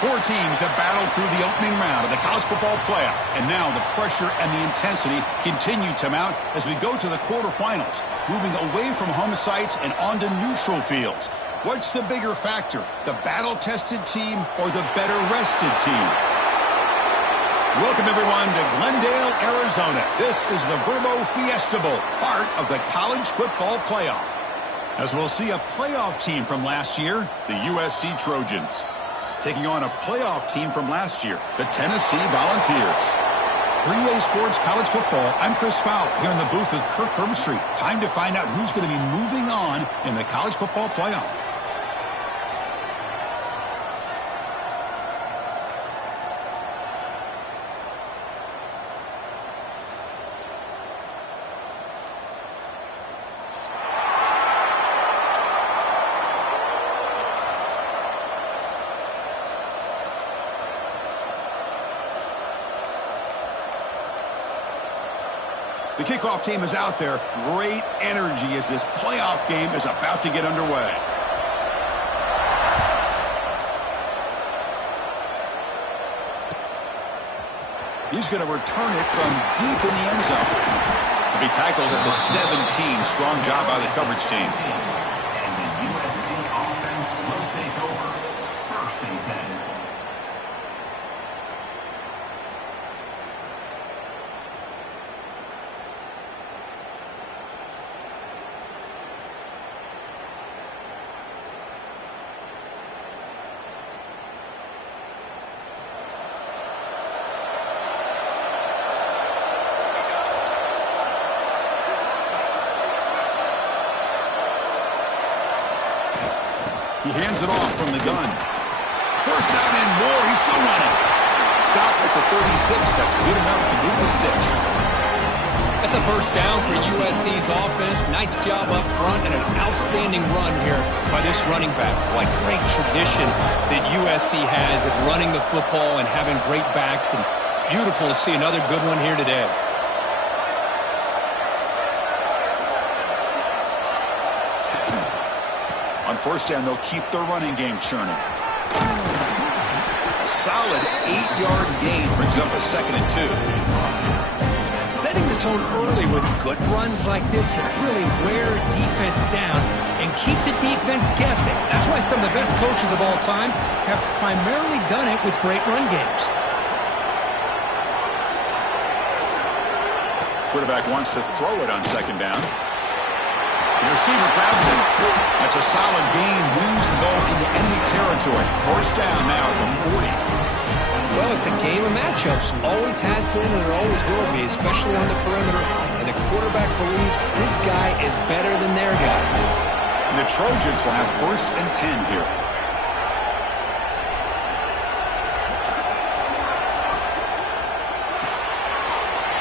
Four teams have battled through the opening round of the college football playoff, and now the pressure and the intensity continue to mount as we go to the quarterfinals, moving away from home sites and onto neutral fields. What's the bigger factor, the battle-tested team or the better-rested team? Welcome, everyone, to Glendale, Arizona. This is the Verbo Fiesta Bowl, part of the college football playoff. As we'll see a playoff team from last year, the USC Trojans, taking on a playoff team from last year, the Tennessee Volunteers. For EA Sports College Football, I'm Chris Fowler here in the booth with Kirk Herbstreit. Time to find out who's going to be moving on in the college football playoff. The kickoff team is out there. Great energy as this playoff game is about to get underway. He's going to return it from deep in the end zone. He'll be tackled at the 17. Strong job by the coverage team. And the USC offense will take over. First and 10. He hands it off from the gun. First down and more. He's still running. Stop at the 36. That's good enough to move the sticks. That's a first down for USC's offense. Nice job up front and an outstanding run here by this running back. What great tradition that USC has of running the football and having great backs. And it's beautiful to see another good one here today. On first down, they'll keep their running game churning. A solid 8-yard gain brings up a 2nd and 2. Setting the tone early with good runs like this can really wear defense down and keep the defense guessing. That's why some of the best coaches of all time have primarily done it with great run games. Quarterback wants to throw it on 2nd down. The receiver grabs it. That's a solid gain. Moves the ball into enemy territory. First down now at the 40. Well, it's a game of matchups. Always has been and it always will be, especially on the perimeter. And the quarterback believes his guy is better than their guy. And the Trojans will have 1st and 10 here.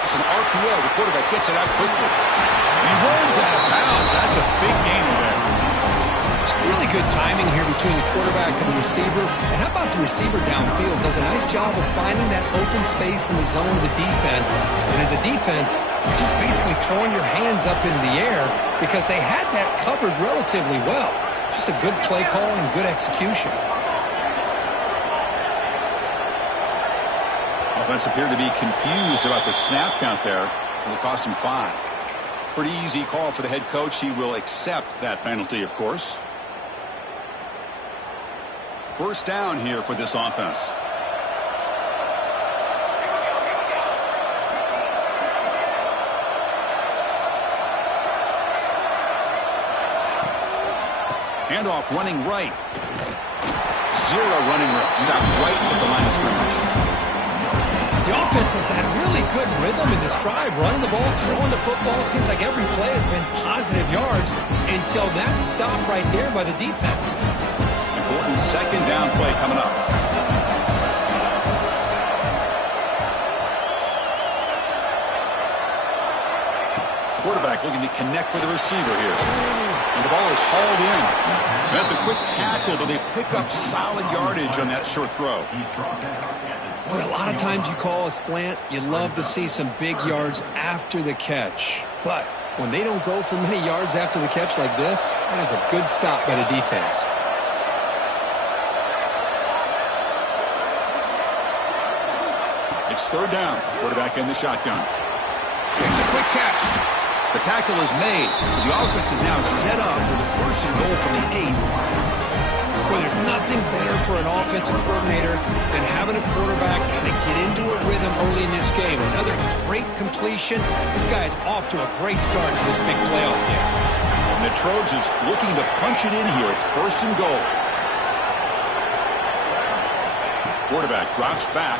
It's an RPO. The quarterback gets it out quickly. He runs out of bounds. That's a big gain there. It's really good timing here between the quarterback and the receiver. And how about the receiver downfield? Does a nice job of finding that open space in the zone of the defense. And as a defense, you're just basically throwing your hands up in the air because they had that covered relatively well. Just a good play call and good execution. Offense appeared to be confused about the snap count there. It will cost him 5. Pretty easy call for the head coach. He will accept that penalty, of course. First down here for this offense. Handoff running right. 0 running room. Stop right at the line of scrimmage. The offense has had really good rhythm in this drive, running the ball, throwing the football. Seems like every play has been positive yards until that stop right there by the defense. Important 2nd down play coming up. Quarterback looking to connect with the receiver here. And the ball is hauled in. That's a quick tackle, but they pick up solid yardage on that short throw. Boy, a lot of times you call a slant, you love to see some big yards after the catch. But when they don't go for many yards after the catch like this, that is a good stop by the defense. It's third down. Quarterback in the shotgun. Takes a quick catch. The tackle is made. The offense is now set up with a first and goal from the 8. Well, there's nothing better for an offensive coordinator than having a quarterback kind of get into a rhythm early in this game. Another great completion. This guy is off to a great start in this big playoff game. And the Trojans looking to punch it in here. It's first and goal. Quarterback drops back.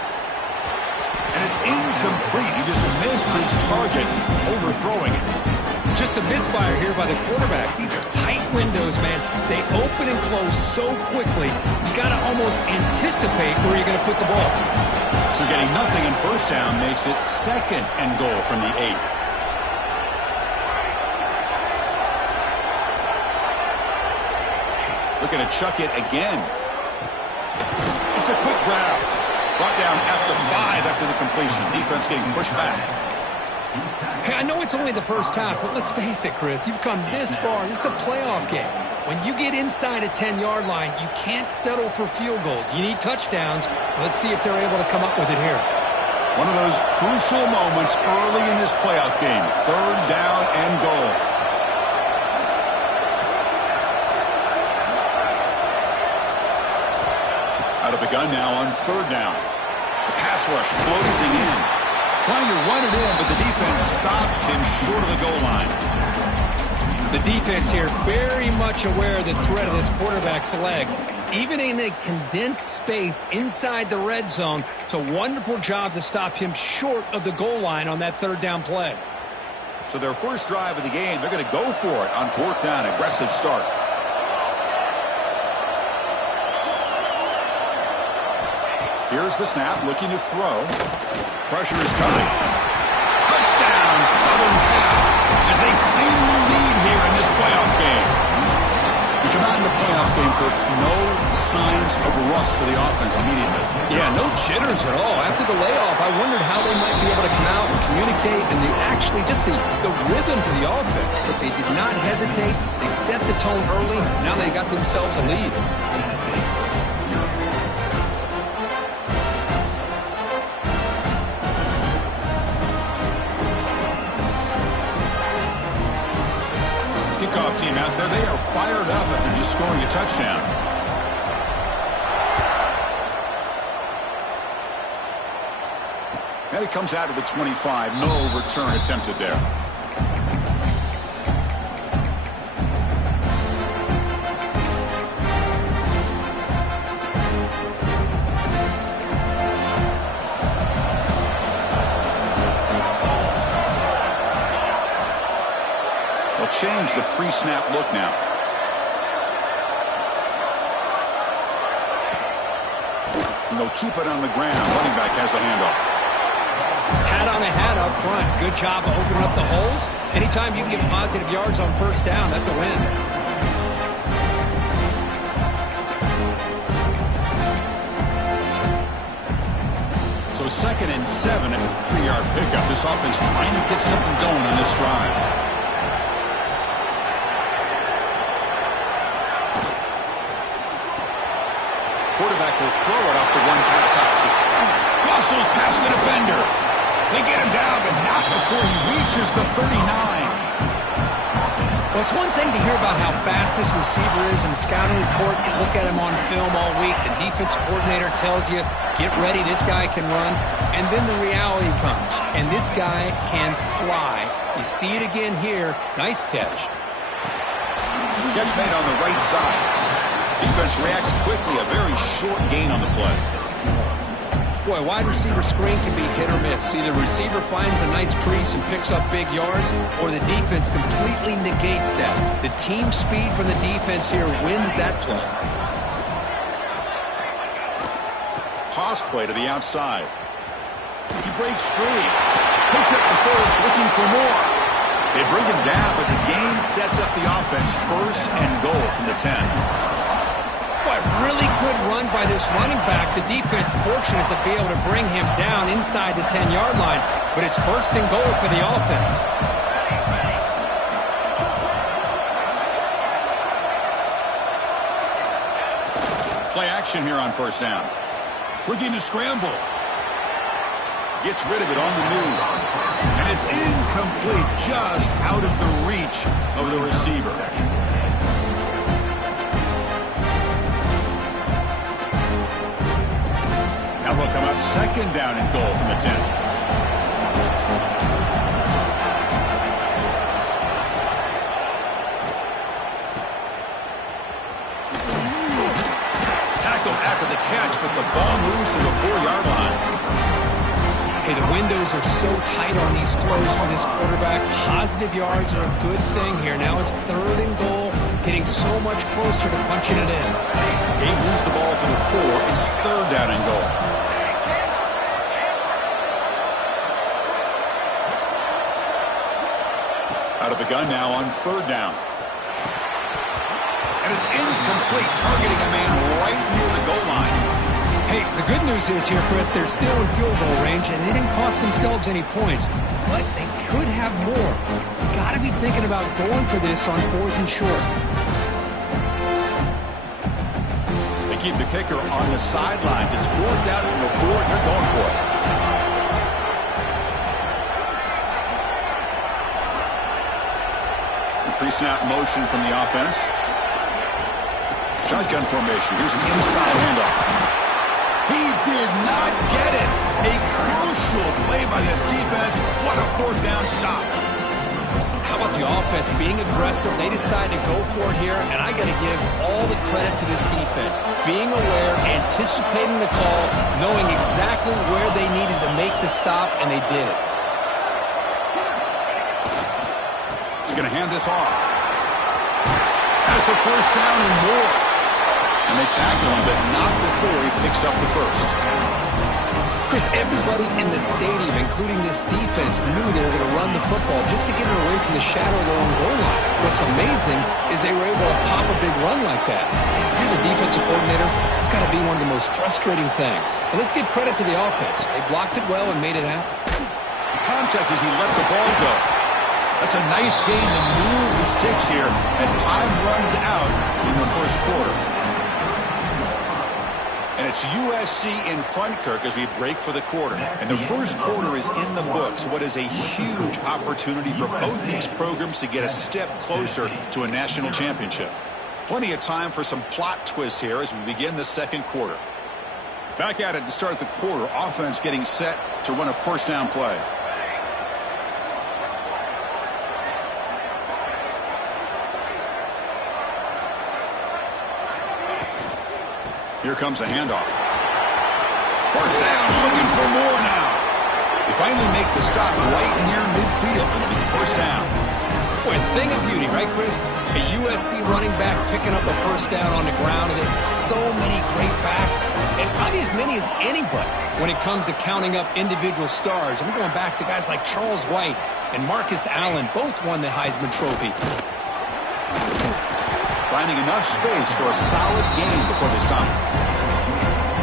And it's incomplete. He just missed his target, overthrowing it. Just a misfire here by the quarterback. These are tight windows, man. They open and close so quickly. You got to almost anticipate where you're going to put the ball. So getting nothing in first down makes it second and goal from the 8. Looking to chuck it again. It's a quick grab. Brought down at the 5 after the completion. Defense getting pushed back. Hey, I know it's only the first half, but let's face it, Chris. You've come this far. This is a playoff game. When you get inside a 10-yard line, you can't settle for field goals. You need touchdowns. Let's see if they're able to come up with it here. One of those crucial moments early in this playoff game. Third down and goal. Out of the gun now on third down. The pass rush closing in. Trying to run it in, but the defense stops him short of the goal line. The defense here very much aware of the threat of this quarterback's legs. Even in a condensed space inside the red zone, it's a wonderful job to stop him short of the goal line on that third down play. So their first drive of the game, they're going to go for it on fourth down. Aggressive start. Here's the snap, looking to throw. Pressure is coming. Touchdown, Southern Cal, as they claim the lead here in this playoff game. We come out in the playoff game, Kirk, no signs of rust for the offense immediately. Yeah, no jitters at all. After the layoff, I wondered how they might be able to come out and communicate, and just the rhythm to the offense. But they did not hesitate. They set the tone early. Now they got themselves a lead. Kickoff team out there, they are fired up after just scoring a touchdown. And it comes out of the 25. No return attempted there. Change the pre-snap look now. And they'll keep it on the ground. Running back has the handoff. Hat on a hat up front. Good job of opening up the holes. Anytime you can get positive yards on first down, that's a win. So 2nd and 7 at the 3-yard pickup. This offense trying to get something going on this drive. Quarterback will throw it off the one-pass option. Muscles past the defender. They get him down, but not before he reaches the 39. Well, it's one thing to hear about how fast this receiver is in the scouting report. You look at him on film all week. The defense coordinator tells you, get ready, this guy can run. And then the reality comes, and this guy can fly. You see it again here. Nice catch. Catch made on the right side. Defense reacts quickly, a very short gain on the play. Boy, wide receiver screen can be hit or miss. Either receiver finds a nice crease and picks up big yards, or the defense completely negates that. The team speed from the defense here wins that play. Toss play to the outside. He breaks free. Picks up the first, looking for more. They bring him down, but the game sets up the offense first and goal from the 10. Really good run by this running back. The defense fortunate to be able to bring him down inside the 10-yard line, but it's first and goal for the offense. Play action here on first down. Looking to scramble. Gets rid of it on the move. And it's incomplete, just out of the reach of the receiver. Now they'll come up second down and goal from the 10. After the catch, but the ball moves to the 4-yard line. Hey, the windows are so tight on these throws for this quarterback. Positive yards are a good thing here. Now it's 3rd and goal, getting so much closer to punching it in. He moves the ball to the 4. It's 3rd down and goal. Out of the gun now on 3rd down. And it's incomplete, targeting a man right near the goal line. Hey, the good news is here, Chris, they're still in field goal range, and they didn't cost themselves any points. But they could have more. You got to be thinking about going for this on 4th and short. They keep the kicker on the sidelines. It's 4th down from the 4. You're going for it. Pre-snap motion from the offense. Shotgun formation. Here's an inside handoff. He did not get it. A crucial play by this defense. What a 4th down stop. How about the offense being aggressive? They decide to go for it here, and I got to give all the credit to this defense. Being aware, anticipating the call, knowing exactly where they needed to make the stop, and they did it. He's going to hand this off. Has the 1st down and more. And they tackle him, but not before he picks up the 1st. Chris, everybody in the stadium, including this defense, knew they were going to run the football just to get it away from the shadow of their own goal line. What's amazing is they were able to pop a big run like that. And if you're the defensive coordinator, it's got to be one of the most frustrating things. But let's give credit to the offense. They blocked it well and made it happen. The context is he let the ball go. That's a nice game to move the sticks here as time runs out in the 1st quarter. And it's USC in front, Kirk, as we break for the quarter. And the 1st quarter is in the books. What is a huge opportunity for both these programs to get a step closer to a national championship. Plenty of time for some plot twists here as we begin the 2nd quarter. Back at it to start the quarter. Offense getting set to run a 1st down play. Here comes a handoff. 1st down, looking for more now. They finally make the stop right near midfield. It'll be 1st down. Boy, a thing of beauty, right, Chris? A USC running back picking up a 1st down on the ground, and they've got so many great backs, and probably as many as anybody when it comes to counting up individual stars. I'm going back to guys like Charles White and Marcus Allen. Both won the Heisman Trophy. Finding enough space for a solid game before they stop.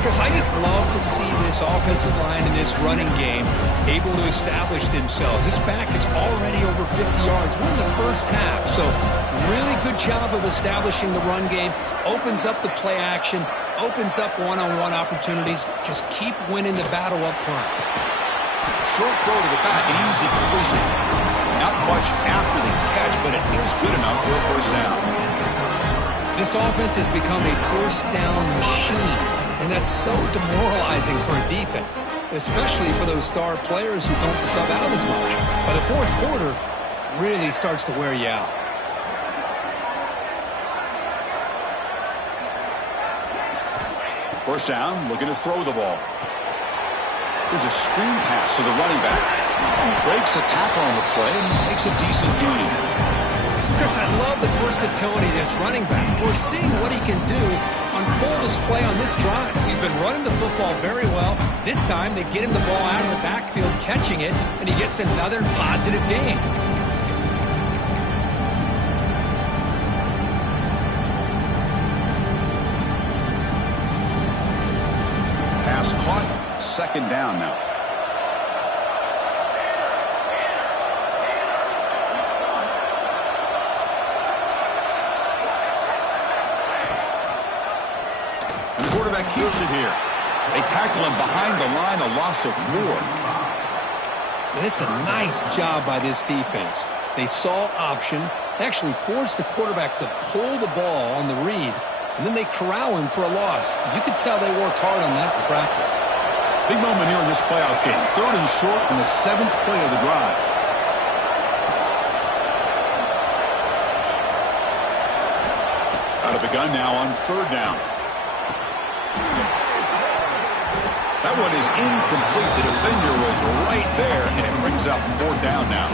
Chris, I just love to see this offensive line and this running game able to establish themselves. This back is already over 50 yards. We're in the 1st half, so really good job of establishing the run game. Opens up the play action, opens up one-on-one opportunities. Just keep winning the battle up front. Short throw to the back, an easy completion. Not much after the catch, but it is good enough for a 1st down. This offense has become a 1st down machine, and that's so demoralizing for a defense, especially for those star players who don't sub out as much. By the 4th quarter, really starts to wear you out. First down, looking to throw the ball. There's a screen pass to the running back. Breaks a tackle on the play and makes a decent gain. Chris, I love the versatility of this running back. We're seeing what he can do on full display on this drive. He's been running the football very well. This time, they get him the ball out of the backfield, catching it, and he gets another positive gain. Pass caught, 2nd down now. Keeps it here. They tackle him behind the line, a loss of 4. And it's a nice job by this defense. They saw option, actually forced the quarterback to pull the ball on the read, and then they corral him for a loss. You could tell they worked hard on that in practice. Big moment here in this playoff game. 3rd and short in the 7th play of the drive. Out of the gun now on 3rd down. That one is incomplete. The defender was right there, and it brings up 4th down now.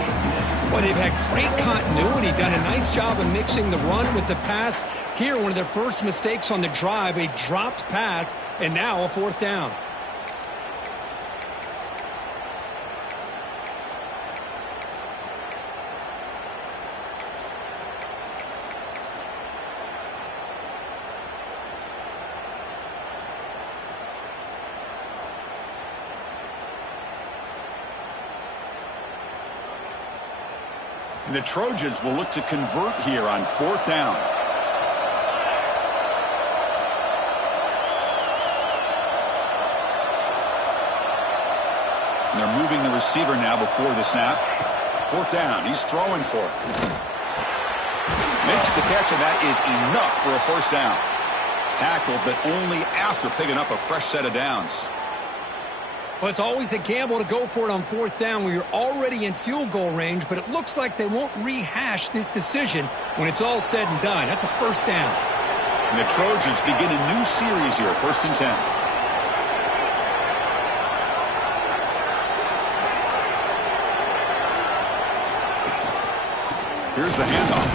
Well, they've had great continuity, done a nice job of mixing the run with the pass. Here, one of their first mistakes on the drive, a dropped pass, and now a 4th down. And the Trojans will look to convert here on 4th down. And they're moving the receiver now before the snap. 4th down. He's throwing for it. Makes the catch, and that is enough for a 1st down. Tackled, but only after picking up a fresh set of downs. Well, it's always a gamble to go for it on 4th down where you're already in field goal range, but it looks like they won't rehash this decision when it's all said and done. That's a 1st down. And the Trojans begin a new series here, 1st and 10. Here's the handoff.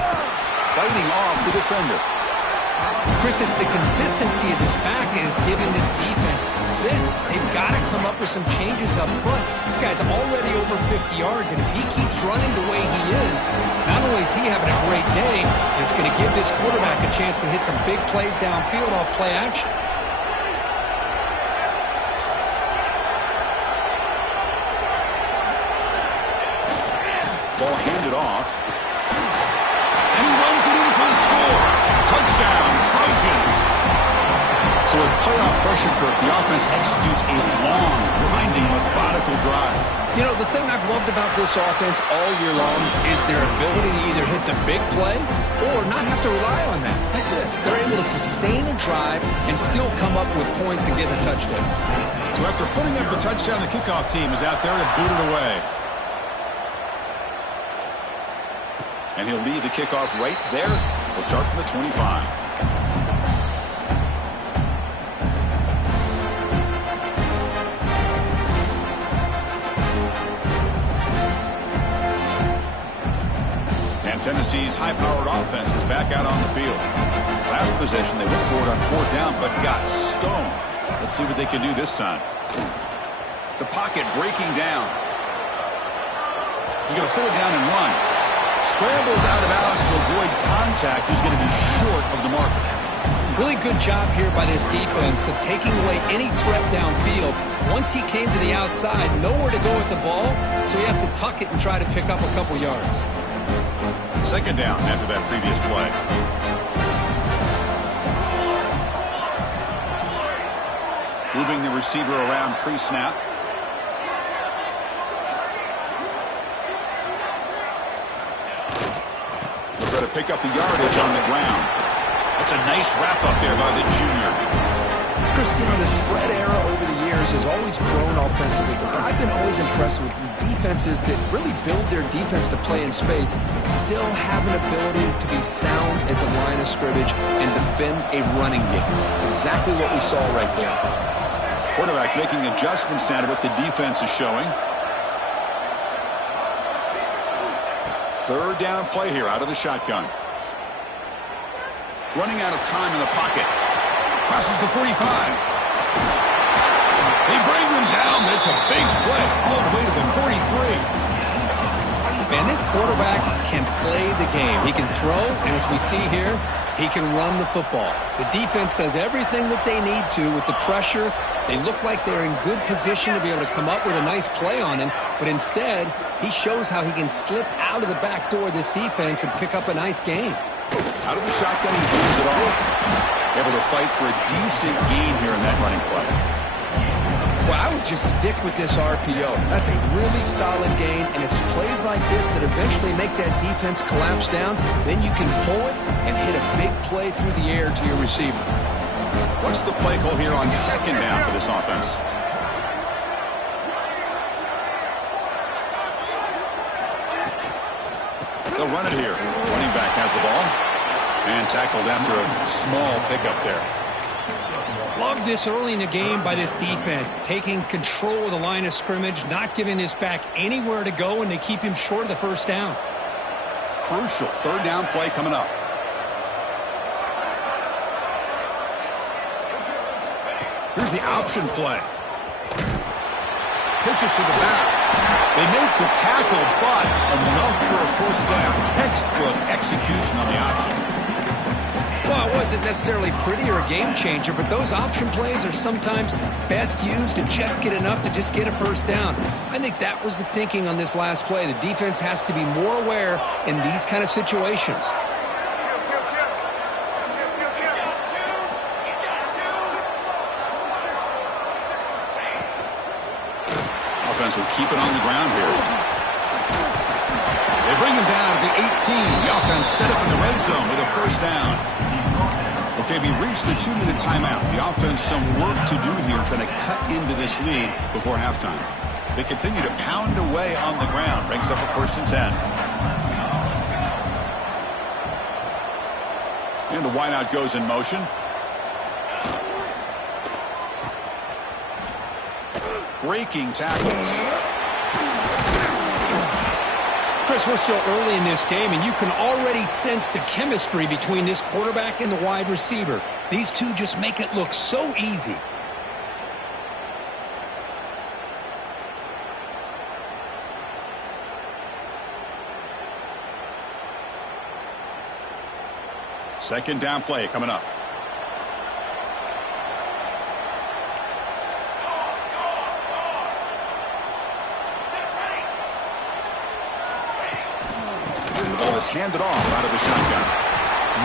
Fighting off the defender. Chris, it's the consistency of this pack is giving this defense fits. They've got to come up with some changes up front. This guy's already over 50 yards, and if he keeps running the way he is, not only is he having a great day, it's going to give this quarterback a chance to hit some big plays downfield off play action. Ball handed off. And he runs it in for the score. Touchdown, Trojans. So with playoff pressure, Kirk, the offense executes a long, grinding, methodical drive. You know, the thing I've loved about this offense all year long is their ability to either hit the big play or not have to rely on that. Like this. They're able to sustain a drive and still come up with points and get a touchdown. So after putting up a touchdown, the kickoff team is out there to boot it away. And he'll leave the kickoff right there. We'll start from the 25. And Tennessee's high-powered offense is back out on the field. Last possession, they went for it on 4th down, but got stoned. Let's see what they can do this time. The pocket breaking down. He's going to pull it down and run. Scrambles out of bounds to avoid contact. He's going to be short of the mark. Really good job here by this defense of taking away any threat downfield. Once he came to the outside, nowhere to go with the ball, so he has to tuck it and try to pick up a couple yards. 2nd down after that previous play. Moving the receiver around pre-snap. They'll try to pick up the yardage on the ground. That's a nice wrap-up there by the junior. Chris, you know, the spread era over the years has always grown offensively, but I've been always impressed with defenses that really build their defense to play in space, still have an ability to be sound at the line of scrimmage and defend a running game. It's exactly what we saw right there. Quarterback making adjustments now to what the defense is showing. 3rd down play here out of the shotgun. Running out of time in the pocket. Passes the 45. He brings him down, but it's a big play all the way to the 43. Man, this quarterback can play the game. He can throw, and as we see here, he can run the football. The defense does everything that they need to with the pressure. They look like they're in good position to be able to come up with a nice play on him, but instead, he shows how he can slip out of the back door of this defense and pick up a nice gain. Out of the shotgun, he throws it off. Able to fight for a decent gain here in that running play. Well, I would just stick with this RPO. That's a really solid gain, and it's plays like this that eventually make that defense collapse down. Then you can pull it and hit a big play through the air to your receiver. What's the play call here on second down for this offense? They'll run it here. Running back has the ball. And tackled after a small pickup there. Love this early in the game by this defense. Taking control of the line of scrimmage, not giving this back anywhere to go, and they keep him short of the first down. Crucial third down play coming up. Here's the option play. Pitches to the back. They make the tackle, but enough for a first down. Textbook execution on the option. Well, it wasn't necessarily pretty or a game changer, but those option plays are sometimes best used to just get enough to just get a first down. I think that was the thinking on this last play. The defense has to be more aware in these kind of situations. Offense will keep it on the ground here. They bring him down at the 18. The offense set up in the red zone with a first down. Okay, we reached the 2-minute timeout. The offense some work to do here trying to cut into this lead before halftime. They continue to pound away on the ground. Brings up a 1st and 10. And the wideout goes in motion. Breaking tackles. Chris, we're still early in this game, and you can already sense the chemistry between this quarterback and the wide receiver. These two just make it look so easy. Second down play coming up. Is handed off out of the shotgun.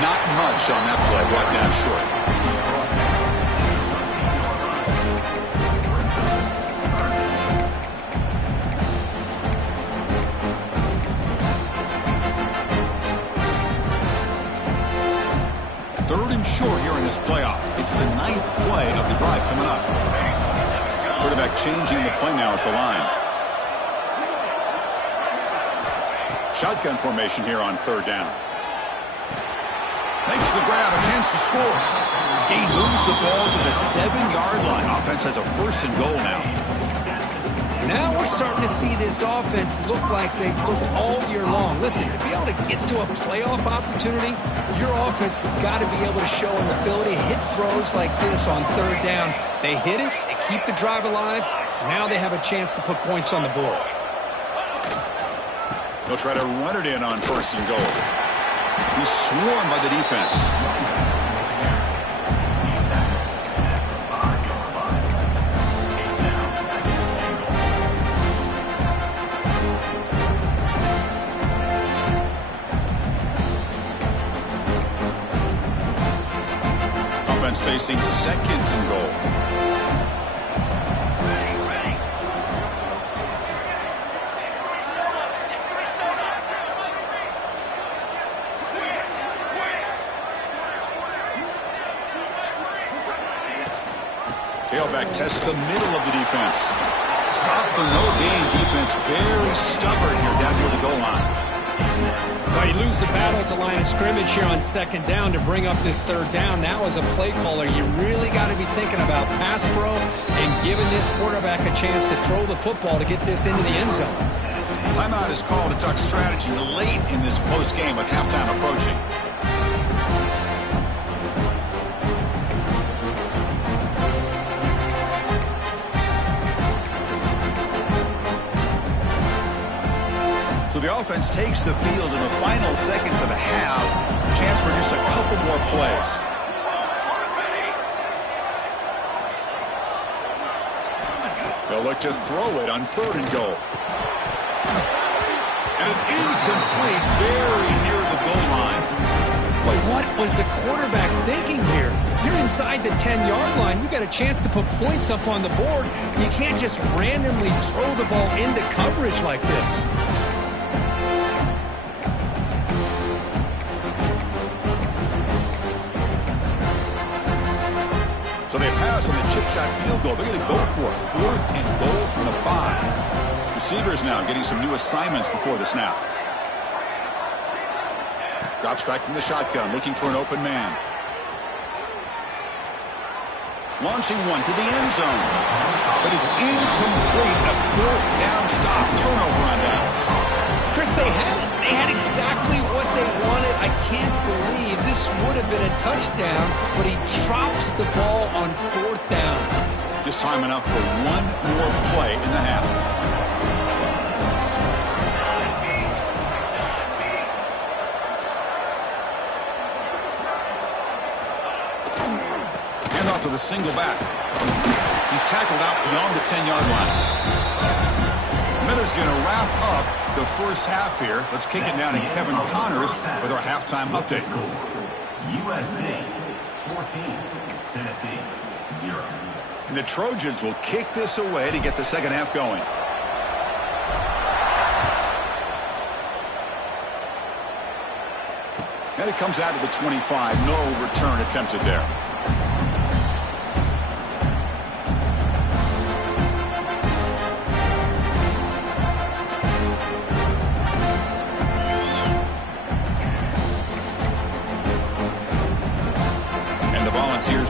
Not much on that play, brought down short. Third and short here in this playoff. It's the 9th play of the drive coming up. Quarterback changing the play now at the line. Shotgun formation here on third down. Makes the grab, a chance to score. Gain moves the ball to the 7-yard line. Offense has a 1st and goal now. Now we're starting to see this offense look like they've looked all year long. Listen, to be able to get to a playoff opportunity, your offense has got to be able to show an ability to hit throws like this on third down. They hit it, they keep the drive alive. Now they have a chance to put points on the board. They'll try to run it in on 1st and goal. He's swarmed by the defense. Offense facing 2nd and goal. Tailback tests the middle of the defense. Stop for no gain. Defense very stubborn here down near the goal line. Well, you lose the battle at the line of scrimmage here on 2nd down to bring up this 3rd down. Now as a play caller, you really got to be thinking about pass pro and giving this quarterback a chance to throw the football to get this into the end zone. Timeout is called to talk strategy late in this close game with halftime approaching. So the offense takes the field in the final seconds of a half. Chance for just a couple more plays. They'll look to throw it on 3rd and goal. And it's incomplete, very near the goal line. Boy, what was the quarterback thinking here? You're inside the 10-yard line. You got a chance to put points up on the board. You can't just randomly throw the ball into coverage like this. So they pass on the chip shot field goal. They're going to go for it. 4th and goal from the 5. Receivers now getting some new assignments before the snap. Drops back from the shotgun, looking for an open man. Launching one to the end zone. But it's incomplete. A 4th down stop. Turnover on downs. Chris, they had it. They had exactly what they wanted. I can't believe this would have been a touchdown, but he drops the ball on 4th down. Just time enough for one more play in the half. Hand off to the single back. He's tackled out beyond the 10-yard line. Miller's going to wrap up the first half here. Let's kick it down to Kevin Connors with our halftime update. USC 14, Tennessee 0. And the Trojans will kick this away to get the second half going. And it comes out of the 25. No return attempted there.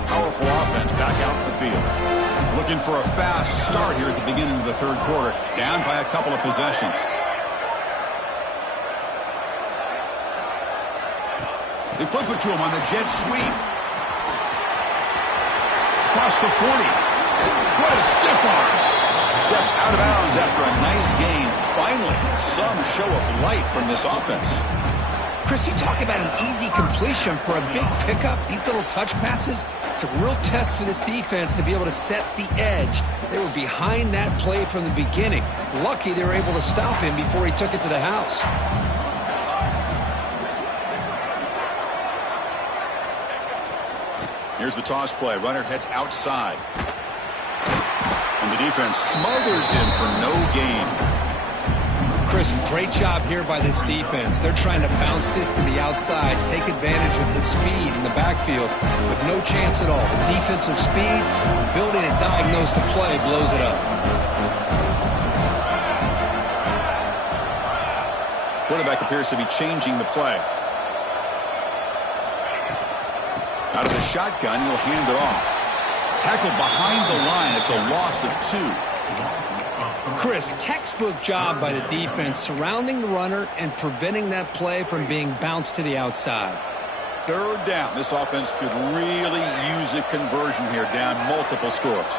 Powerful offense back out in the field. Looking for a fast start here at the beginning of the third quarter. Down by a couple of possessions. They flip it to him on the jet sweep. Across the 40. What a stiff arm. Steps out of bounds after a nice gain. Finally, some show of life from this offense. Chris, you talk about an easy completion for a big pickup. These little touch passes, it's a real test for this defense to be able to set the edge. They were behind that play from the beginning. Lucky they were able to stop him before he took it to the house. Here's the toss play. Runner heads outside. And the defense smothers him for no gain. Chris, great job here by this defense. They're trying to bounce this to the outside, take advantage of his speed in the backfield, but no chance at all. The defensive speed, ability to diagnose the play, blows it up. Quarterback appears to be changing the play. Out of the shotgun, he'll hand it off. Tackled behind the line. It's a loss of 2. Chris, textbook job by the defense surrounding the runner and preventing that play from being bounced to the outside. Third down. This offense could really use a conversion here, down multiple scores.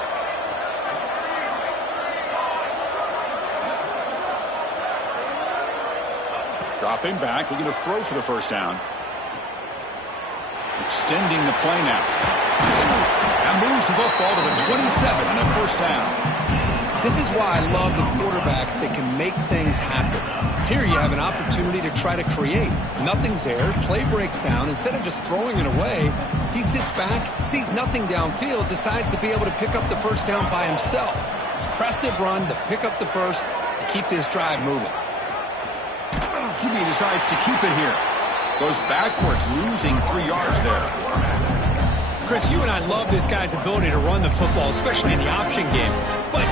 Dropping back, looking to throw for the first down. Extending the play now. And moves the football to the 27 and a first down. This is why I love the quarterbacks that can make things happen. Here you have an opportunity to try to create. Nothing's there. Play breaks down. Instead of just throwing it away, he sits back, sees nothing downfield, decides to be able to pick up the first down by himself. Impressive run to pick up the first and keep this drive moving. He decides to keep it here. Goes backwards, losing 3 yards there. Chris, you and I love this guy's ability to run the football, especially in the option game. But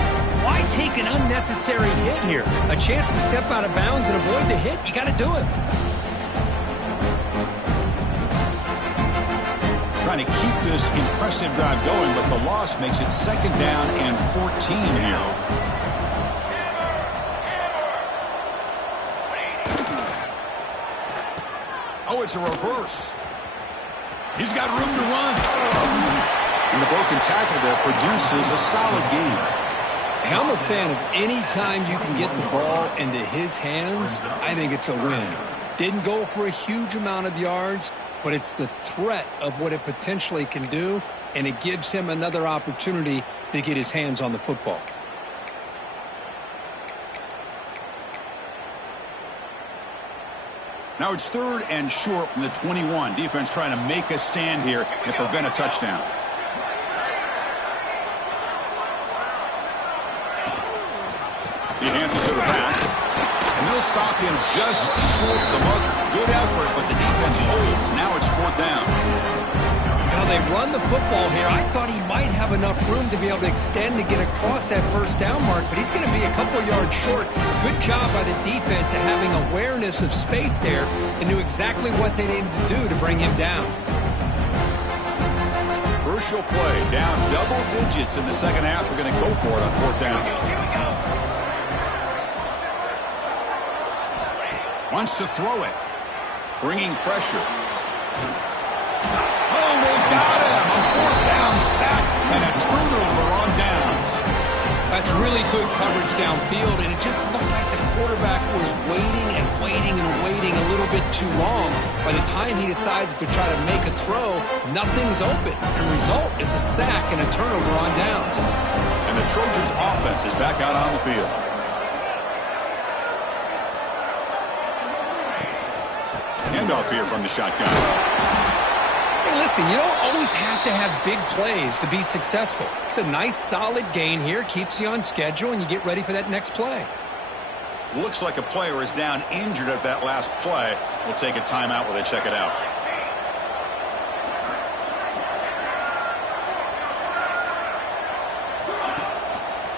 why take an unnecessary hit here? A chance to step out of bounds and avoid the hit? You got to do it. Trying to keep this impressive drive going, but the loss makes it 2nd down and 14 here. Oh, it's a reverse. He's got room to run. And the broken tackle there produces a solid gain. I'm a fan of any time you can get the ball into his hands. I think it's a win. Didn't go for a huge amount of yards, but it's the threat of what it potentially can do, and it gives him another opportunity to get his hands on the football. Now it's 3rd and short from the 21. Defense trying to make a stand here and prevent a touchdown. He hands it to the back. And they'll stop him just short of the marker. Good effort, but the defense holds. Now it's 4th down. Now they run the football here. I thought he might have enough room to be able to extend to get across that 1st down mark, but he's going to be a couple of yards short. Good job by the defense at having awareness of space there and knew exactly what they needed to do to bring him down. Crucial play. Down double digits in the second half. They're going to go for it on 4th down. Wants to throw it. Bringing pressure. Oh, they've got him. A 4th down sack and a turnover on downs. That's really good coverage downfield, and it just looked like the quarterback was waiting and waiting and waiting a little bit too long. By the time he decides to try to make a throw, nothing's open. The result is a sack and a turnover on downs. And the Trojans' offense is back out on the field. Handoff here from the shotgun. Hey, listen, you don't always have to have big plays to be successful. It's a nice, solid gain here. Keeps you on schedule, and you get ready for that next play. Looks like a player is down injured at that last play. We'll take a timeout while they check it out.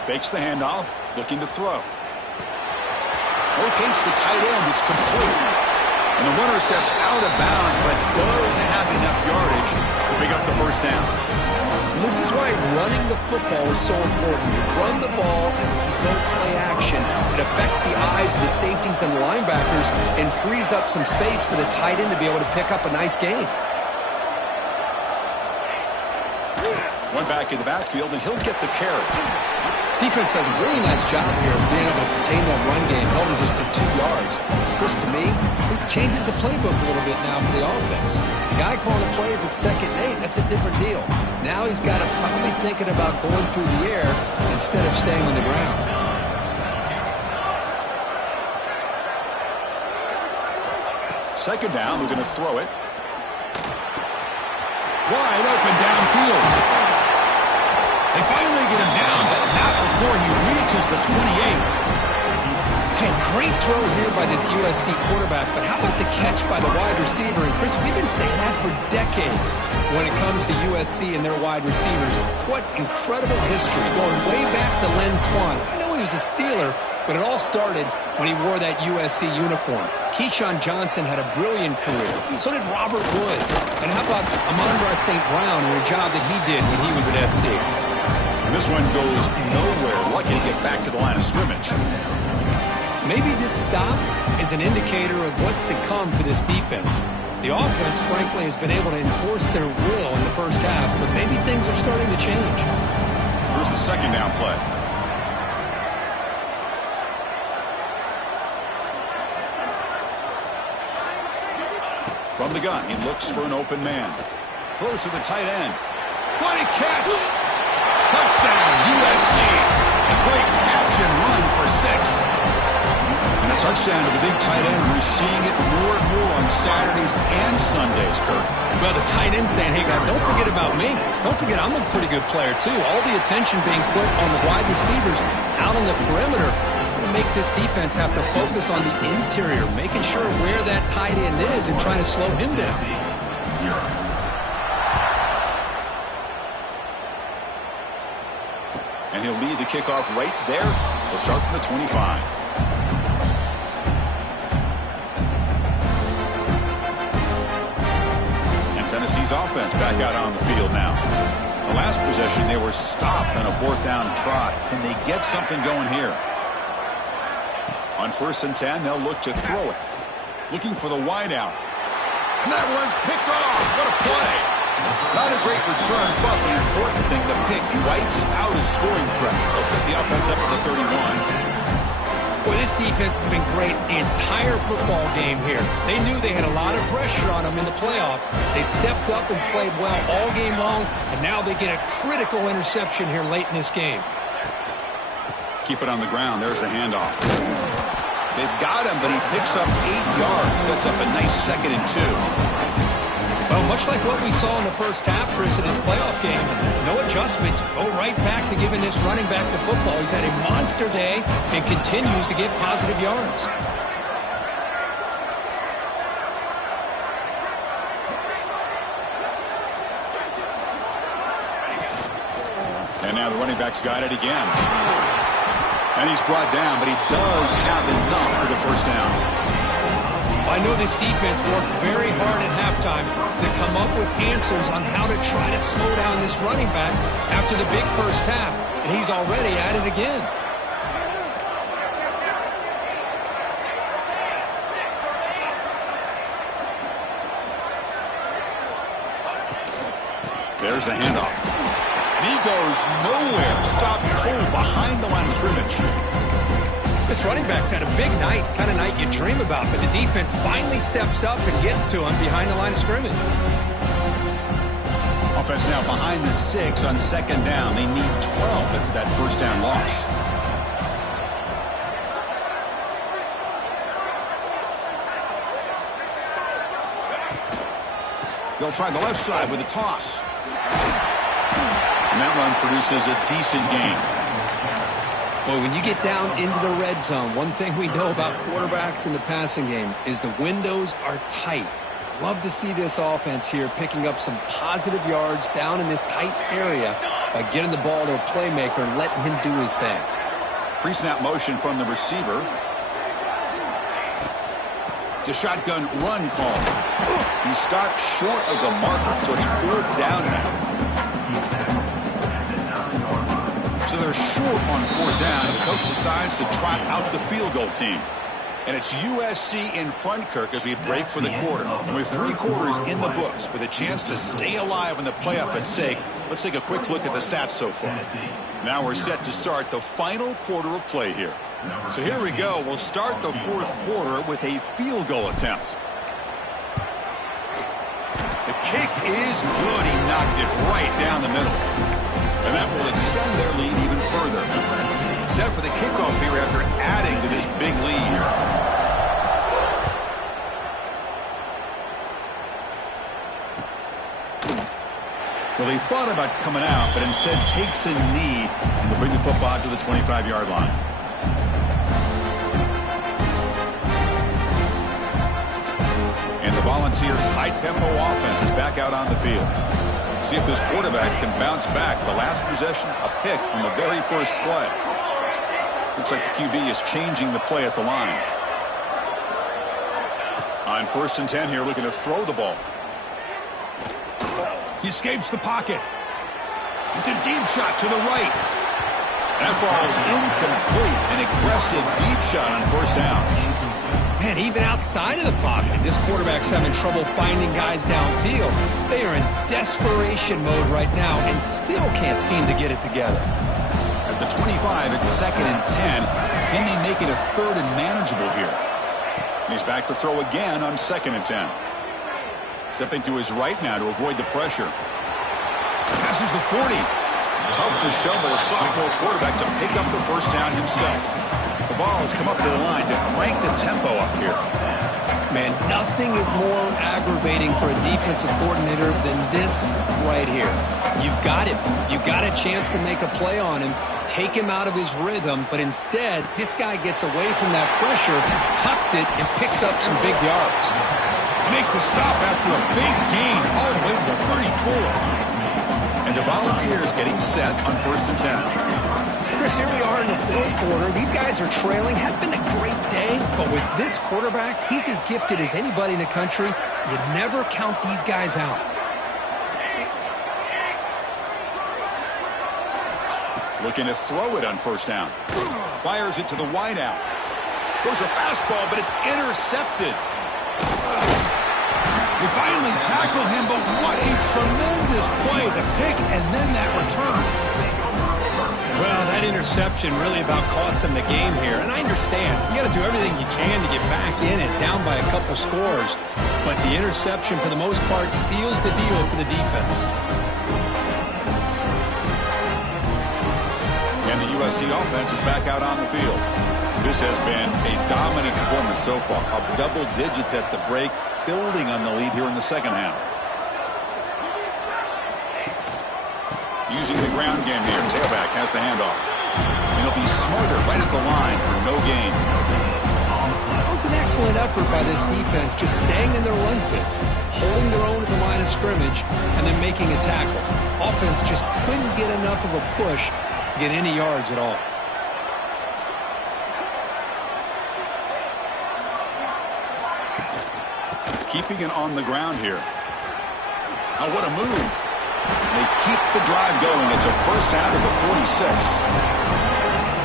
Fakes the handoff, looking to throw. Locates the tight end. It's complete. And the runner steps out of bounds, but does have enough yardage to pick up the 1st down. This is why running the football is so important. You run the ball, and if you don't play action, it affects the eyes of the safeties and linebackers and frees up some space for the tight end to be able to pick up a nice gain. One back in the backfield, and he'll get the carry. Defense does a really nice job here of being able to contain that run game, held him just for 2 yards. Chris, to me, this changes the playbook a little bit now for the offense. The guy calling the plays at 2nd and 8, that's a different deal. Now he's got to probably thinking about going through the air instead of staying on the ground. Second down, we're going to throw it. Wide open downfield. They finally get him down, but not before he reaches the 28. Hey, great throw here by this USC quarterback, but how about the catch by the wide receiver? And Chris, we've been saying that for decades when it comes to USC and their wide receivers. What incredible history, going way back to Len Swan. I know he was a Steeler, but it all started when he wore that USC uniform. Keyshawn Johnson had a brilliant career. So did Robert Woods. And how about Amon-Ra St. Brown and the job that he did when he was at SC? And this one goes nowhere. Lucky to get back to the line of scrimmage. Maybe this stop is an indicator of what's to come for this defense. The offense, frankly, has been able to enforce their will in the 1st half, but maybe things are starting to change. Here's the 2nd down play. From the gun, he looks for an open man. Throws to the tight end. What a catch! Touchdown, USC. A great catch and run for 6. And a touchdown to the big tight end. We're seeing it more and more on Saturdays and Sundays, Kurt. Well, the tight end saying, hey, guys, don't forget about me. Don't forget I'm a pretty good player, too. All the attention being put on the wide receivers out on the perimeter. It's going to make this defense have to focus on the interior, making sure where that tight end is and trying to slow him down. And he'll lead the kickoff right there. We'll start from the 25. Tennessee's offense back out on the field now. The last possession, they were stopped on a 4th down try. Can they get something going here? On 1st and 10, they'll look to throw it. Looking for the wideout. And that one's picked off. What a play. Not a great return, but the important thing, the pick wipes out a scoring threat. They'll set the offense up at the 31. Well, this defense has been great the entire football game here. They knew they had a lot of pressure on them in the playoff. They stepped up and played well all game long, and now they get a critical interception here late in this game. Keep it on the ground. There's the handoff. They've got him, but he picks up 8 yards. Sets up a nice 2nd and 2. Well, much like what we saw in the first half, Chris, in his playoff game, no adjustments. Go right back to giving this running back to football. He's had a monster day and continues to get positive yards. And now the running back's got it again. And he's brought down, but he does have enough for the first down. I know this defense worked very hard at halftime to come up with answers on how to try to slow down this running back after the big first half, and he's already at it again. There's the handoff. And he goes nowhere. Stopped cold behind the line of scrimmage. This running back's had a big night, kind of night you dream about, but the defense finally steps up and gets to him behind the line of scrimmage. Offense now behind the 6 on 2nd down. They need 12 after that first down loss. They'll try the left side with a toss. And that run produces a decent gain. Well, when you get down into the red zone, one thing we know about quarterbacks in the passing game is the windows are tight. Love to see this offense here picking up some positive yards down in this tight area by getting the ball to a playmaker and letting him do his thing. Pre-snap motion from the receiver. It's a shotgun run call. He stopped short of the marker, so it's 4th down now. So they're short on 4th down, and the coach decides to trot out the field goal team. And it's USC in front, Kirk, as we break for the quarter. And with 3 quarters in the books, with a chance to stay alive in the playoff at stake, let's take a quick look at the stats so far. Now we're set to start the final quarter of play here. So here we go. We'll start the 4th quarter with a field goal attempt. The kick is good. He knocked it right down the middle. And that will extend their lead even further. Set for the kickoff here after adding to this big lead. Well, he thought about coming out, but instead takes a knee and will bring the football to the 25-yard line. And the Volunteers' high-tempo offense is back out on the field. See if this quarterback can bounce back. The last possession, a pick on the very first play. Looks like the QB is changing the play at the line. On 1st and 10 here, looking to throw the ball. He escapes the pocket. It's a deep shot to the right. That ball is incomplete. An aggressive deep shot on 1st down. Man, even outside of the pocket, this quarterback's having trouble finding guys downfield. They are in desperation mode right now and still can't seem to get it together. At the 25, it's 2nd and 10. Can they make it a 3rd and manageable here? And he's back to throw again on 2nd and 10. Stepping to his right now to avoid the pressure. Passes the 40. Tough to show, but a sophomore quarterback to pick up the first down himself. The ball has come up to the line to crank the tempo up here. Man, nothing is more aggravating for a defensive coordinator than this right here. You've got him. You've got a chance to make a play on him, take him out of his rhythm, but instead, this guy gets away from that pressure, tucks it, and picks up some big yards. Make the stop after a big gain all the way to the 34. And the Volunteers getting set on 1st and 10. Chris, here we are in the 4th quarter. These guys are trailing. Had been a great day, but with this quarterback, he's as gifted as anybody in the country. You never count these guys out. Looking to throw it on 1st down. Fires it to the wideout. Goes a fastball, but it's intercepted. We finally tackle him, but what a tremendous play. The pick and then that return. Well, that interception really about cost him the game here. And I understand. You got to do everything you can to get back in it, down by a couple scores. But the interception, for the most part, seals the deal for the defense. And the USC offense is back out on the field. This has been a dominant performance so far. Up double digits at the break, building on the lead here in the second half. Using the ground game here. Tailback has the handoff. And he'll be smarter right at the line for no gain. That was an excellent effort by this defense, just staying in their run fits, holding their own at the line of scrimmage, and then making a tackle. Offense just couldn't get enough of a push to get any yards at all. Keeping it on the ground here. Oh, what a move. They keep the drive going. It's a first down to the 46.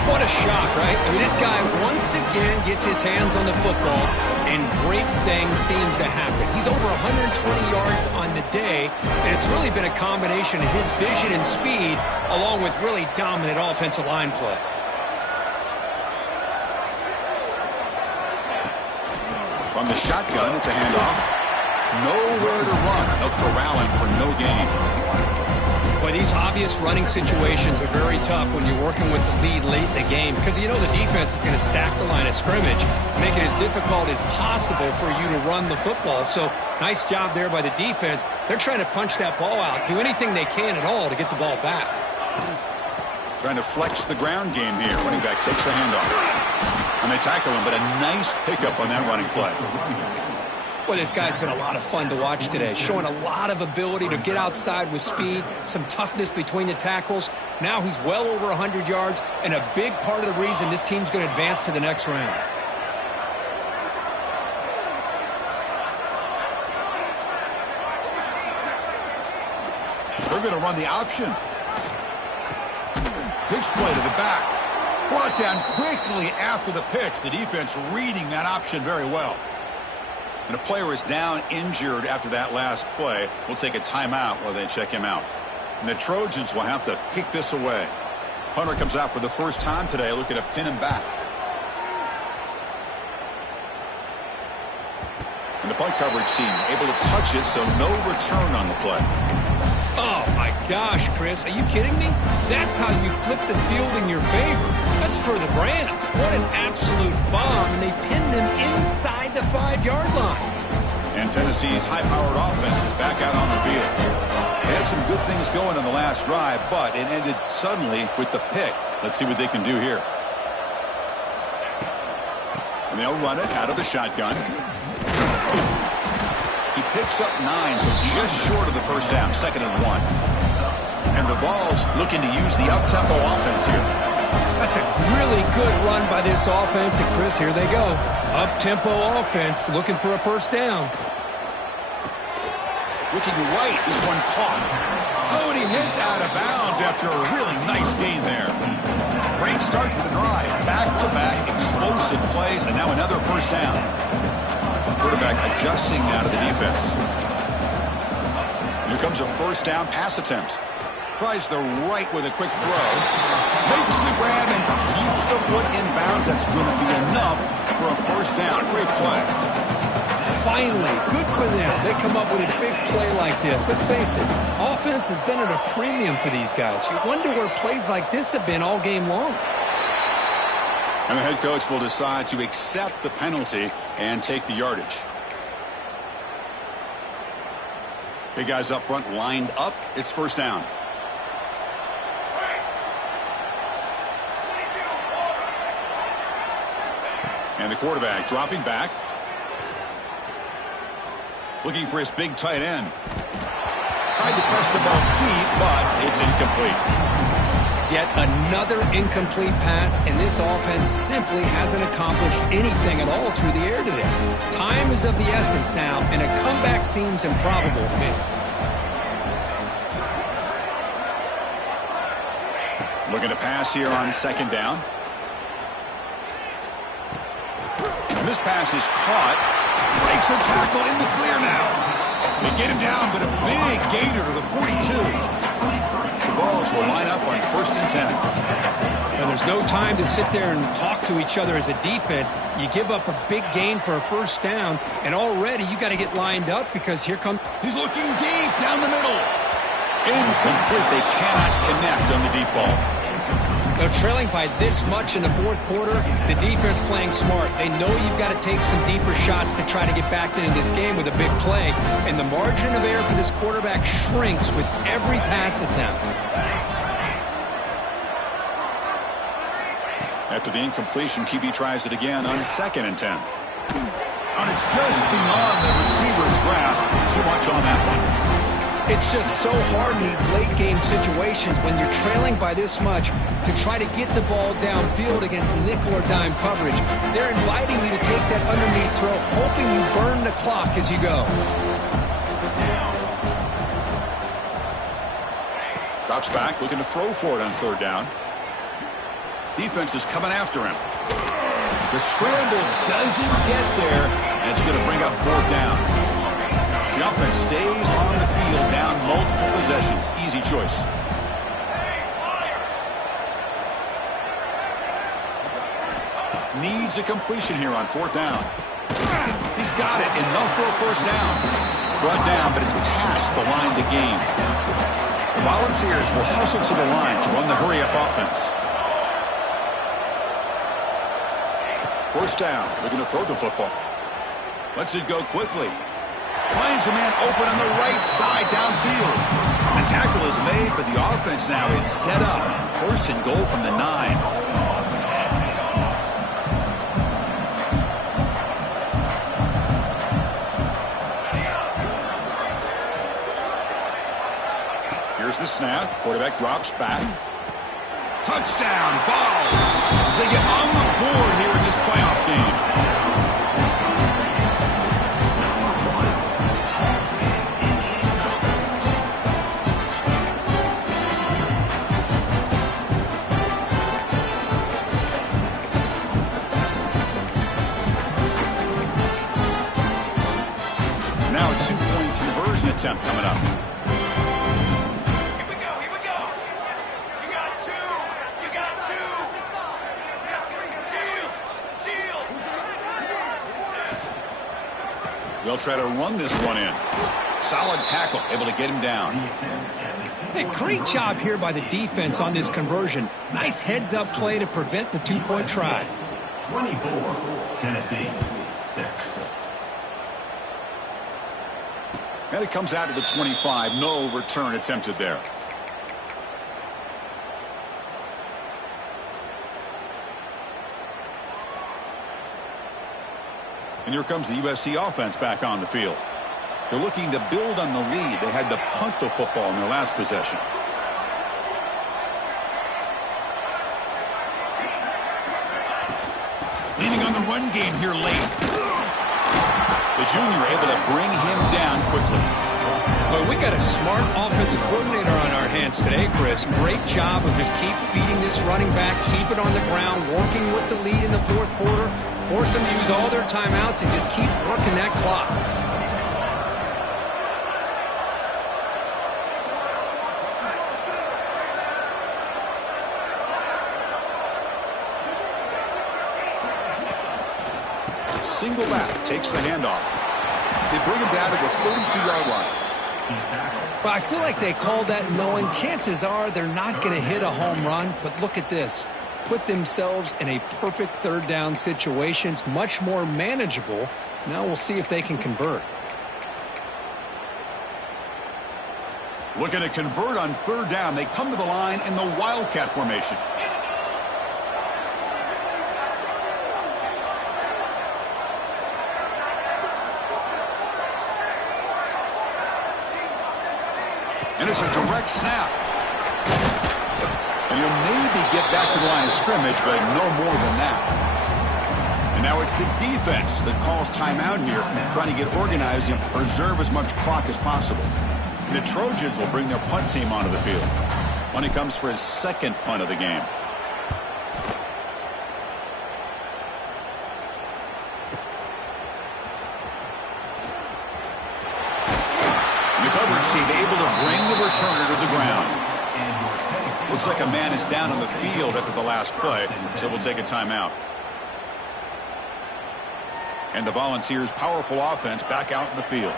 What a shock, right? I mean, this guy once again gets his hands on the football, and great things seems to happen. He's over 120 yards on the day, and it's really been a combination of his vision and speed, along with really dominant offensive line play. From the shotgun, it's a handoff. Nowhere to run. They'll corral him for no gain. Boy, these obvious running situations are very tough when you're working with the lead late in the game because you know the defense is going to stack the line of scrimmage, make it as difficult as possible for you to run the football. So nice job there by the defense. They're trying to punch that ball out, do anything they can at all to get the ball back. Trying to flex the ground game here. Running back takes the handoff. And they tackle him, but a nice pickup on that running play. Well, this guy's been a lot of fun to watch today, showing a lot of ability to get outside with speed, some toughness between the tackles. Now he's well over 100 yards, and a big part of the reason this team's going to advance to the next round. They're going to run the option. Pitch play to the back. Brought down quickly after the pitch. The defense reading that option very well. And a player is down injured after that last play. We'll take a timeout while they check him out. And the Trojans will have to kick this away. Hunter comes out for the first time today, looking to pin him back. And the punt coverage team able to touch it, so no return on the play. Oh, my gosh, Chris. Are you kidding me? That's how you flip the field in your favor. That's for the brand. What an absolute bomb. And they pinned them inside the 5-yard line. And Tennessee's high-powered offense is back out on the field. They had some good things going on the last drive, but it ended suddenly with the pick. Let's see what they can do here. And they'll run it out of the shotgun. He picks up 9, so just short of the first down, 2nd and 1. And the Vols looking to use the up-tempo offense here. That's a really good run by this offense. And, Chris, here they go. Up-tempo offense looking for a first down. Looking right, this one caught. Oh, and he heads out of bounds after a really nice gain there. Great start to the drive. Back-to-back explosive plays, and now another first down. Quarterback adjusting now to the defense. Here comes a first down pass attempt. Tries the right with a quick throw. Makes the grab and keeps the foot in bounds. That's going to be enough for a first down. Great play. Finally, good for them. They come up with a big play like this. Let's face it, offense has been at a premium for these guys. You wonder where plays like this have been all game long. And the head coach will decide to accept the penalty and take the yardage. Big guys up front lined up. It's first down. And the quarterback dropping back. Looking for his big tight end. Tried to press the ball deep, but it's incomplete. Yet another incomplete pass, and this offense simply hasn't accomplished anything at all through the air today. Time is of the essence now, and a comeback seems improbable to me. Looking to pass here on 2nd down. And this pass is caught. Breaks a tackle in the clear now. They get him down, but a big gainer to the 42. The Vols will line up on 1st and 10. Now, there's no time to sit there and talk to each other as a defense. You give up a big gain for a first down, and already you got to get lined up because here comes... He's looking deep down the middle. Incomplete. They cannot connect on the deep ball. They're trailing by this much in the fourth quarter. The defense playing smart. They know you've got to take some deeper shots to try to get back into this game with a big play. And the margin of error for this quarterback shrinks with every pass attempt. After the incompletion, QB tries it again on 2nd and 10. And it's just beyond the receiver's grasp. Too much on that one. It's just so hard in these late-game situations when you're trailing by this much to try to get the ball downfield against nickel or dime coverage. They're inviting you to take that underneath throw, hoping you burn the clock as you go. Drops back, looking to throw for it on 3rd down. Defense is coming after him. The scramble doesn't get there, and it's going to bring up 4th down. The offense stays on the field, down multiple possessions. Easy choice. Needs a completion here on 4th down. He's got it, enough for a 1st down. Brought down, but it's past the line to gain. The Volunteers will hustle to the line to run the hurry-up offense. 1st down, looking to throw the football. Lets it go quickly. Finds a man open on the right side downfield. The tackle is made, but the offense now is set up. 1st and goal from the 9. Here's the snap. Quarterback drops back. Touchdown, Vols, as they get on the board here in this playoff game. Now a 2-point conversion attempt coming up. They'll try to run this one in. Solid tackle, able to get him down. Hey, great job here by the defense on this conversion. Nice heads-up play to prevent the 2-point try. 24, Tennessee, 6. And it comes out to the 25. No return attempted there. And here comes the USC offense back on the field. They're looking to build on the lead. They had to punt the football in their last possession. Leaning on the run game here late. The junior able to bring him down quickly. Well, we got a smart offensive coordinator on our hands today, Chris. Great job of just keep feeding this running back, keep it on the ground, working with the lead in the fourth quarter, force them to use all their timeouts, and just keep working that clock. Single back, takes the handoff. They bring him down to the 32-yard line. Well, I feel like they called that knowing chances are they're not going to hit a home run, but look at this. Put themselves in a perfect 3rd down situation. It's much more manageable. Now we'll see if they can convert. Looking to convert on 3rd down. They come to the line in the Wildcat formation. And it's a direct snap. And he'll maybe get back to the line of scrimmage, but no more than that. And now it's the defense that calls timeout here, trying to get organized and preserve as much clock as possible. And the Trojans will bring their punt team onto the field. Money comes for his 2nd punt of the game. Team able to bring the returner to the ground. Looks like a man is down on the field after the last play, so we'll take a timeout. And the Volunteers' powerful offense back out in the field.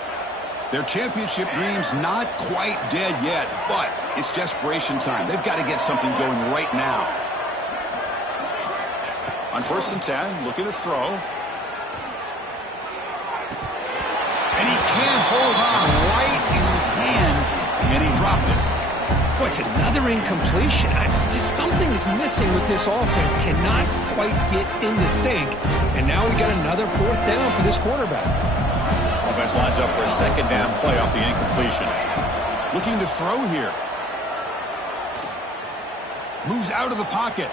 Their championship dreams not quite dead yet, but it's desperation time. They've got to get something going right now. On 1st and 10, looking to throw. And he can't hold on right in his hands, and he dropped it. Boy, it's another incompletion. Just something is missing with this offense. Cannot quite get into sync. And now we got another 4th down for this quarterback. Offense lines up for a 2nd down play off the incompletion. Looking to throw here. Moves out of the pocket.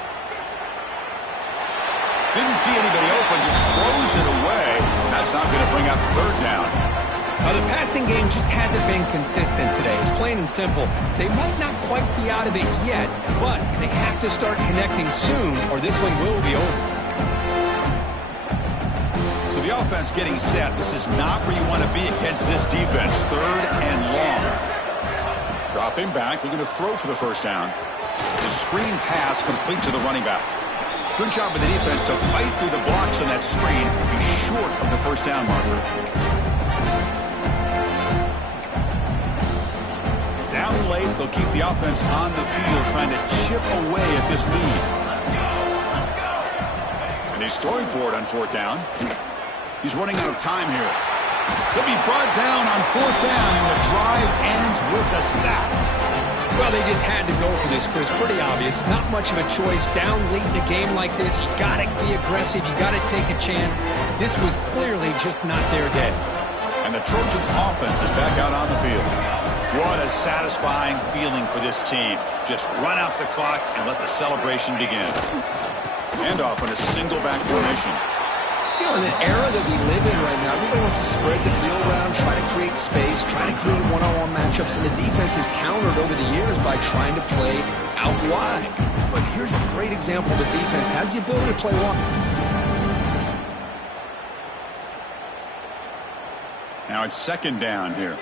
Didn't see anybody open, just throws it away. That's not going to bring out 3rd down. The passing game just hasn't been consistent today. It's plain and simple. They might not quite be out of it yet, but they have to start connecting soon or this one will be over. So the offense getting set. This is not where you want to be against this defense. 3rd and long. Dropping back, looking to throw for the 1st down. The screen pass complete to the running back. Good job of the defense to fight through the blocks on that screen. He's short of the 1st down marker. Down late, they'll keep the offense on the field trying to chip away at this lead. And he's throwing for it on 4th down. He's running out of time here. He'll be brought down on 4th down, and the drive ends with a sack. Well, they just had to go for this, Chris. Pretty obvious. Not much of a choice. Down late in a game like this, you got to be aggressive. You got to take a chance. This was clearly just not their day. And the Trojans' offense is back out on the field. What a satisfying feeling for this team. Just run out the clock and let the celebration begin. And off in a single back formation. You know, in the era that we live in right now, everybody wants to spread the field around, try to create space, try to create one-on-one matchups, and the defense is countered over the years by trying to play out wide. But here's a great example of the defense has the ability to play wide. Now it's 2nd down here.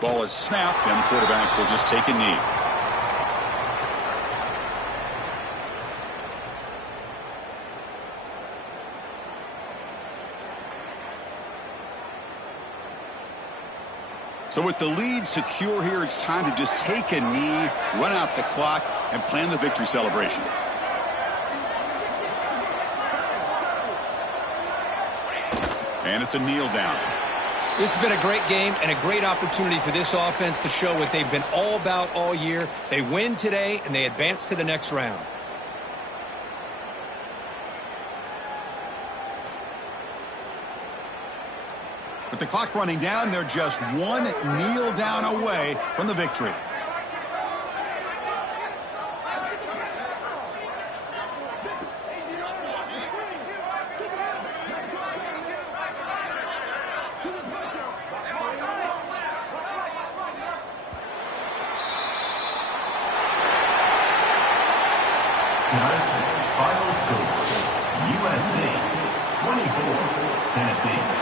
Ball is snapped, and the quarterback will just take a knee. So with the lead secure here, it's time to just take a knee, run out the clock, and plan the victory celebration. And it's a kneel down. This has been a great game and a great opportunity for this offense to show what they've been all about all year. They win today, and they advance to the next round. With the clock running down, they're just one kneel down away from the victory. Tonight's final score, USC 24, Tennessee